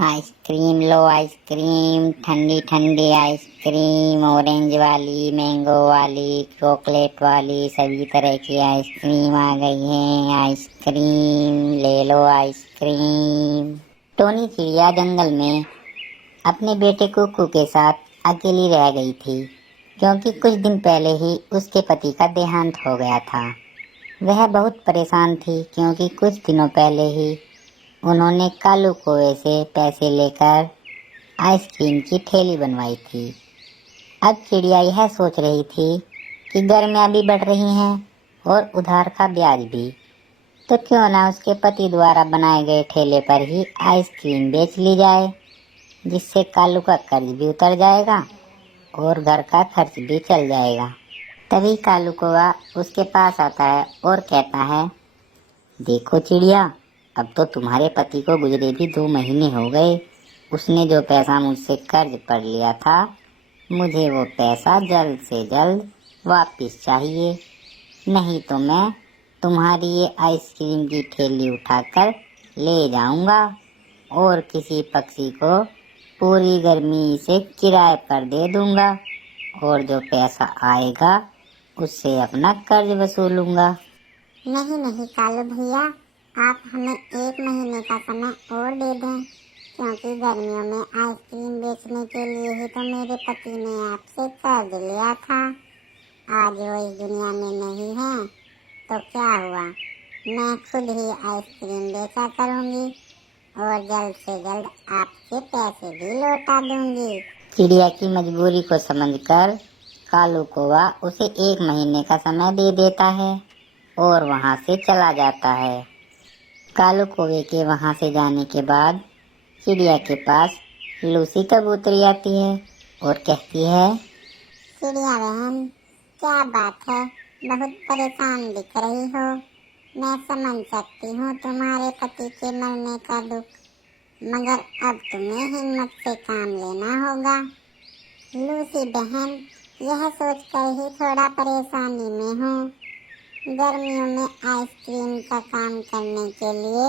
Ice cream लो ice cream, ठंडी ठंडी ice cream, orange वाली, मैंगो वाली, चॉकलेट वाली, सभी तरह की आइसक्रीम आ गई है। आइसक्रीम ले लो आइसक्रीम। टोनी चिड़िया जंगल में अपने बेटे कुकू के साथ अकेली रह गई थी, क्योंकि कुछ दिन पहले ही उसके पति का देहांत हो गया था। वह बहुत परेशान थी, क्योंकि कुछ दिनों पहले ही उन्होंने कालू कौवे से पैसे लेकर आइसक्रीम की ठेली बनवाई थी। अब चिड़िया यह सोच रही थी कि गर्मियाँ भी बढ़ रही हैं और उधार का ब्याज भी, तो क्यों ना उसके पति द्वारा बनाए गए ठेले पर ही आइसक्रीम बेच ली जाए, जिससे कालू का कर्ज भी उतर जाएगा और घर का खर्च भी चल जाएगा। तभी कालू कौवा उसके पास आता है और कहता है, देखो चिड़िया, अब तो तुम्हारे पति को गुजरे भी 2 महीने हो गए। उसने जो पैसा मुझसे कर्ज पर लिया था, मुझे वो पैसा जल्द से जल्द वापस चाहिए, नहीं तो मैं तुम्हारी ये आइसक्रीम की ठेली उठाकर ले जाऊंगा और किसी पक्षी को पूरी गर्मी से किराए पर दे दूंगा, और जो पैसा आएगा उससे अपना कर्ज वसूलूंगा। नहीं नहीं कालू भैया, आप हमें 1 महीने का समय और दे दें, क्योंकि गर्मियों में आइसक्रीम बेचने के लिए ही तो मेरे पति ने आपसे कर्ज लिया था। आज वो इस दुनिया में नहीं है तो क्या हुआ, मैं खुद ही आइसक्रीम बेचा करूंगी और जल्द से जल्द आपके पैसे भी लौटा दूंगी। चिड़िया की मजबूरी को समझकर कालू कौवा उसे 1 महीने का समय दे देता है और वहां से चला जाता है। कालू कौवे के वहां से जाने के बाद चिड़िया के पास लूसी कबूतरी आती है और कहती है, चिड़िया बहन, क्या बात है, बहुत परेशान दिख रही हो। मैं समझ सकती हूँ तुम्हारे पति के मरने का दुख, मगर अब तुम्हें हिम्मत से काम लेना होगा। लूसी बहन, यह सोचकर ही थोड़ा परेशानी में हूँ। गर्मियों में आइसक्रीम का काम करने के लिए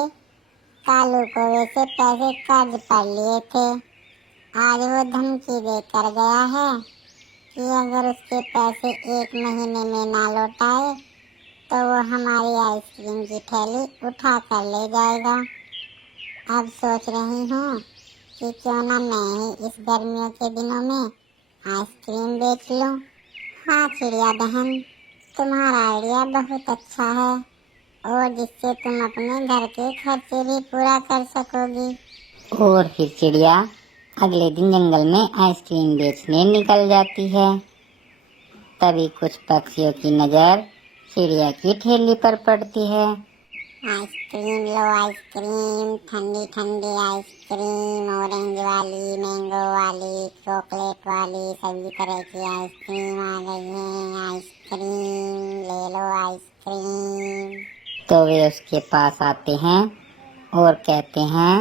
कालू कौवे से पैसे कर्ज पर लिए थे। आज वो धमकी देकर गया है कि अगर उसके पैसे 1 महीने में ना लौटाए तो वो हमारी आइसक्रीम की थैली उठा कर ले जाएगा। अब सोच रही हूँ कि क्यों ना मैं ही इस गर्मियों के दिनों में आइसक्रीम बेच लूँ। हाँ चिड़िया बहन, तुम्हारा आइडिया बहुत अच्छा है और जिससे तुम अपने घर के खर्चे भी पूरा कर सकोगी। और फिर चिड़िया अगले दिन जंगल में आइसक्रीम बेचने निकल जाती है। तभी कुछ पक्षियों की नजर चिड़िया की ठेली पर पड़ती है। आइसक्रीम लो आइसक्रीम, ठंडी ठंडी आइसक्रीम, ऑरेंज वाली, मैंगो वाली, चॉकलेट वाली, सभी तरह की आइसक्रीम आ गई है। आइसक्रीम ले लो आइसक्रीम। तो वे उसके पास आते हैं और कहते हैं,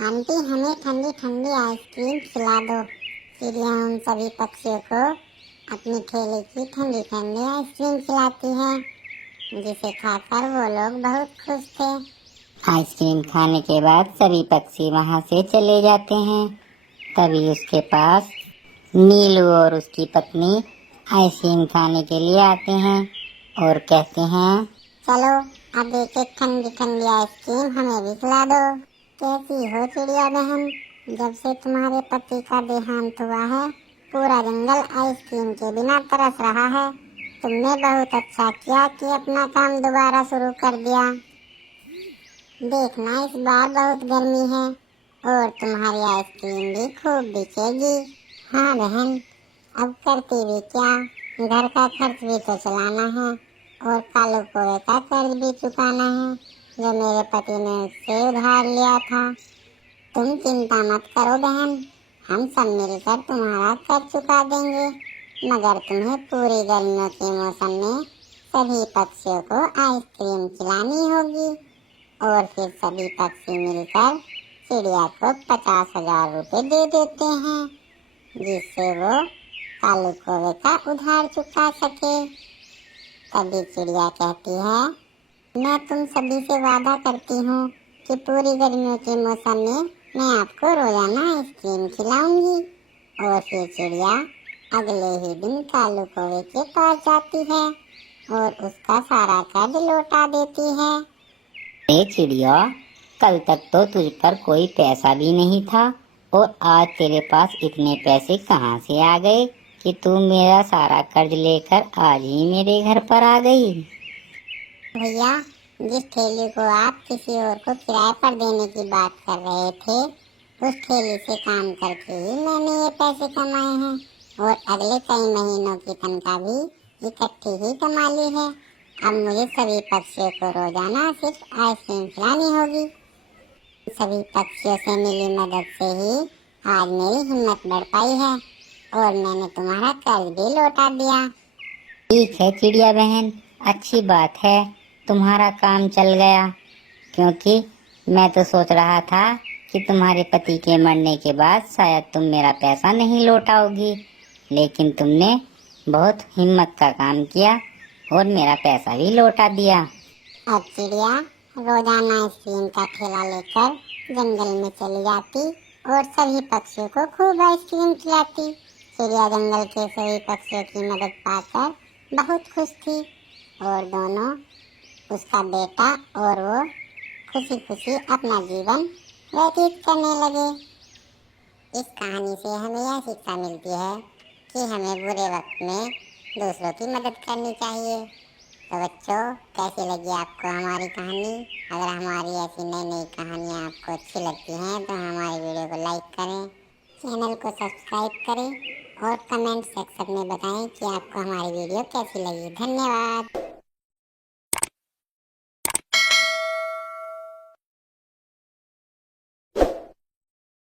आंटी, हमें ठंडी ठंडी आइसक्रीम खिला दो। चिड़िया उन सभी पक्षियों को अपनी ठेले की ठंडी ठंडी आइसक्रीम खिलाती है, जिसे खाकर वो लोग बहुत खुश थे। आइसक्रीम खाने के बाद सभी पक्षी वहां से चले जाते हैं। तभी उसके पास नीलू और उसकी पत्नी आइसक्रीम खाने के लिए आते हैं और कहते हैं, चलो अब एक एक ठंडी ठंडी आइसक्रीम हमें भी खिला दो। कैसी हो चिड़िया बहन, जब से तुम्हारे पति का देहांत हुआ है पूरा जंगल आइसक्रीम के बिना तरस रहा है। तुमने बहुत अच्छा किया कि अपना काम दोबारा शुरू कर दिया। देखना इस बार बहुत गर्मी है और तुम्हारी आइसक्रीम भी खूब बिकेगी। हाँ बहन, अब करती भी क्या, घर का खर्च भी तो चलाना है और कालू कौवे का कर्ज भी चुकाना है जो मेरे पति ने उससे उधार लिया था। तुम चिंता मत करो बहन, हम सब मिलकर तुम्हारा कर्ज चुका देंगे, मगर तुम्हें पूरी गर्मियों के मौसम में सभी पक्षियों को आइसक्रीम खिलानी होगी। और फिर सभी पक्षी मिलकर चिड़िया को 50,000 रुपए दे देते हैं, जिससे वो कालू कौवे का उधार चुका सके। तभी चिड़िया कहती है, मैं तुम सभी से वादा करती हूँ कि पूरी गर्मियों के मौसम में मैं आपको रोजाना आइसक्रीम खिलाऊंगी। और फिर चिड़िया अगले ही दिन कालू कौवे के पास जाती है और उसका सारा कर्ज लौटा देती है। अरे चिड़िया, कल तक तो तुझ पर कोई पैसा भी नहीं था और आज तेरे पास इतने पैसे कहाँ से आ गए कि तू मेरा सारा कर्ज लेकर आज ही मेरे घर पर आ गई। भैया, जिस ठेली को आप किसी और को किराए पर देने की बात कर रहे थे, उस ठेली से काम करके ही मैंने ये पैसे कमाए हैं और अगले कई महीनों की तनख्वाह भी इकट्ठी ही कमा ली है। अब मुझे सभी पक्षियों को रोजाना सिर्फ आइसक्रीम खिलानी होगी। सभी पक्षियों से मिली मदद से ही आज मेरी हिम्मत बढ़ पाई है और मैंने तुम्हारा कर्ज भी लौटा दिया। ठीक है चिड़िया बहन, अच्छी बात है, तुम्हारा काम चल गया। क्योंकि मैं तो सोच रहा था कि तुम्हारे पति के मरने के बाद शायद तुम मेरा पैसा नहीं लौटाओगी, लेकिन तुमने बहुत हिम्मत का काम किया और मेरा पैसा भी लौटा दिया। अब चिड़िया रोजाना आइसक्रीम का ठेला लेकर जंगल में चली जाती और सभी पक्षियों को खूब आइसक्रीम खिलाती। चिड़िया जंगल के सभी पक्षियों की मदद पाकर बहुत खुश थी और दोनों, उसका बेटा और वो, खुशी खुशी अपना जीवन व्यतीत करने लगे। इस कहानी से हमें यह शिक्षा मिलती है कि हमें बुरे वक्त में दूसरों की मदद करनी चाहिए। तो बच्चों, कैसी लगी आपको हमारी कहानी? अगर हमारी ऐसी नई नई कहानियाँ आपको अच्छी लगती हैं तो हमारी वीडियो को लाइक करें, चैनल को सब्सक्राइब करें और कमेंट सेक्शन में बताएं कि आपको हमारी वीडियो कैसी लगी। धन्यवाद।